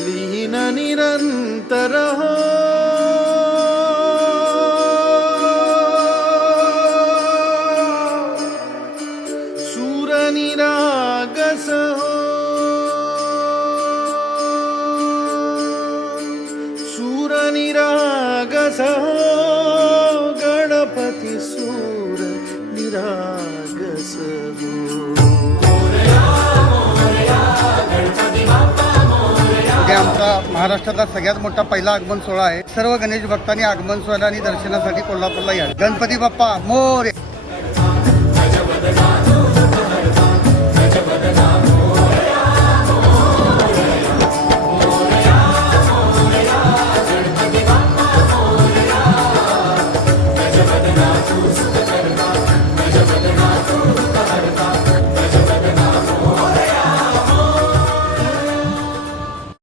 लीन निरंतर हो सूर निरागस हो सूर निरागस हो गणपती सूर निरागस हो उद्या आमचा महाराष्ट्रातला सगळ्यात मोठा पहिला आगमन सोहळा आहे. सर्व गणेश भक्तांनी आगमन सोहळा आणि दर्शनासाठी कोल्हापूरला या. गणपती बाप्पा मोरया.